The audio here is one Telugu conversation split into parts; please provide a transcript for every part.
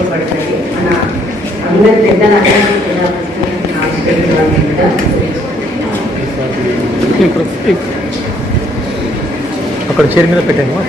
సహాయపడతాయి మన అందరి పెద్దల అందరికీ కూడా ఇప్పుడు అక్కడ చైర్ మీద పెట్టాను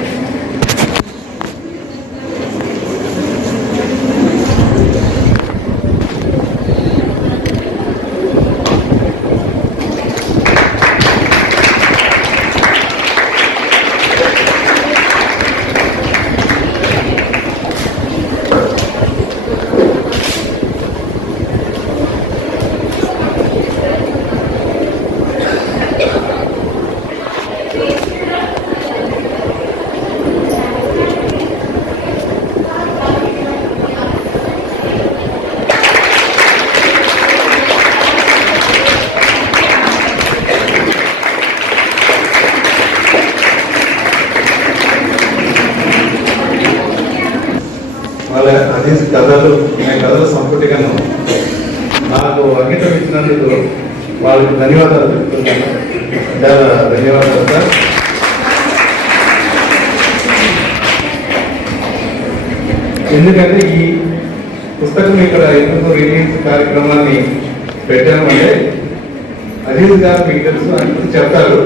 మా కథలు నేను కథలు సంపుటిగాను నాకు అంకితం ఇచ్చినందుకు వాళ్ళకి ధన్యవాదాలు చెప్తున్నాను. చాలా ధన్యవాదాలు సార్. ఎందుకంటే ఈ పుస్తకం ఇక్కడ ఎందుకు రిలీజ్ కార్యక్రమాన్ని పెట్టామంటే అజీజ్ గారు మీకు తెలుసు ఆయన చెప్తారు.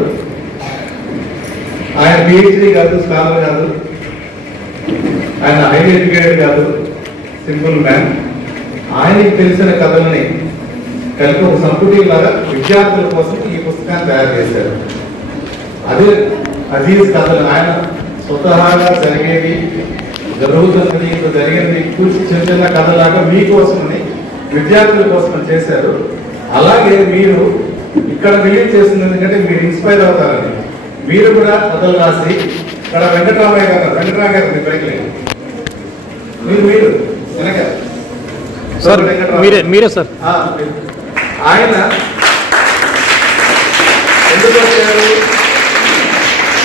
ఆయన పిహెచ్డి కాదు స్కాలర్ కాదు. ఆయన హైలీ ఎడ్యుకేటెడ్ కాదు. Simple man. ఆయనకి తెలిసిన కథల్ని కలిపి ఒక సంపుటి లాగా విద్యార్థుల కోసం ఈ పుస్తకాన్ని తయారు చేశారు. అదే అజీజ్ కథలు. ఆయన స్వతహాగా జరిగేది జరుగుతున్నది ఇప్పుడు జరిగింది కూర్చి చిన్న చిన్న కథలాగా మీకోసమని విద్యార్థుల కోసం చేశారు. అలాగే మీరు ఇక్కడ రిలీజ్ చేస్తుంది ఎందుకంటే మీరు ఇన్స్పైర్ అవుతారని. మీరు కూడా కథలు రాసి ఇక్కడ వెంకటరామయ్య గారు వెంకటరామయ్య గారు మీ పైకి మీరు మీరు. సార్. మీరే మీరే సార్. ఆయన ఎందుకు వచ్చారు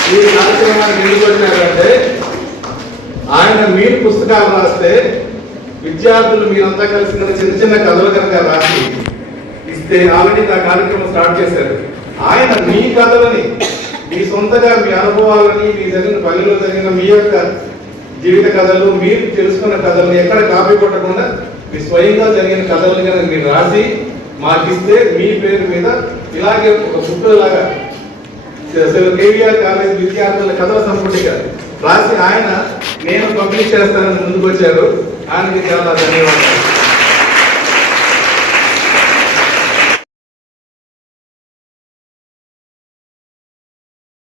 ఈ కార్యక్రమానికి ఎందుకు వచ్చారంటే ఆయన మీరు పుస్తకాలు రాస్తే విద్యార్థులు మీరంతా కలిసి కనుక చిన్న చిన్న కథలు కనుక రాసి ఇస్తే ఆల్రెడీ ఆ కార్యక్రమం స్టార్ట్ చేశారు ఆయన మీ కథలని మీ సొంతగా మీ అనుభవాలని మీ జరిగిన పల్లెలో జరిగిన మీ యొక్క జీవిత కథలు మీరు తెలుసుకున్న కథలు ఎక్కడ కాపీ కొట్టకుండా మీ స్వయంగా జరిగిన కథలు కనుక మీరు రాసి మాకిస్తే మీ పేరు మీద ఇలాగే ఒక బుక్ లాగా అసలు కేవీఆర్ కాలేజ్ విద్యార్థుల కథల సంపుటిగా రాసి ఆయన నేను పబ్లిష్ చేస్తానని ముందుకు వచ్చారు ఆయనకి చాలా ధన్యవాదాలు.